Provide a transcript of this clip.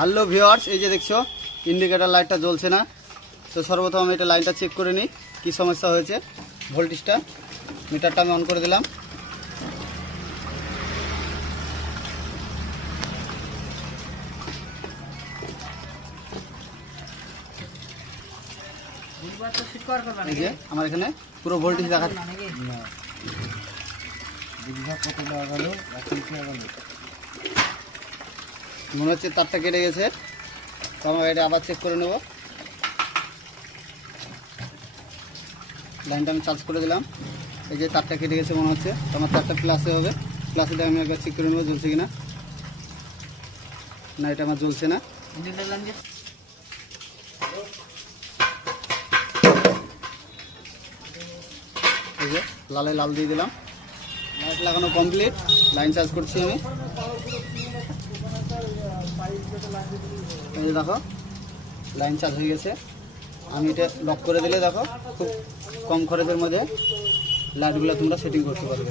Hello viewers, এই যে দেখছো ইন্ডিকেটর লাইটটা জ্বলছে না। তো সর্বপ্রথম আমি এটা লাইনটা চেক করে নিই কী সমস্যা হয়েছে। ভোল্টেজটা মিটারটা আমি অন করে দিলাম। এই যে আমার এখানে পুরো ভোল্টেজ দেখা মনে হচ্ছে তারটা কেটে গেছে। তো আমরা এটা আবার চেক করে নেব। লাইনটা আমি চার্জ করে দিলাম। এই যে তারটা কেটে গেছে মনে হচ্ছে। তো আমার তারটা প্লাসে হবে। প্লাসে দিয়ে আমি একবার চেক করে নেবো জ্বলছে কিনা। না, এটা আমার জ্বলছে না। এই যে লালে লাল দিয়ে দিলাম। লাইট লাগানো কমপ্লিট। লাইন চার্জ করছি আমি। এই যে দেখো লাইন চার্জ হয়ে গেছে। আমি এটা লক করে দিলে দেখো খুব কম খরচের মধ্যে লাইটগুলো তোমরা সেটিং করতে পারবে।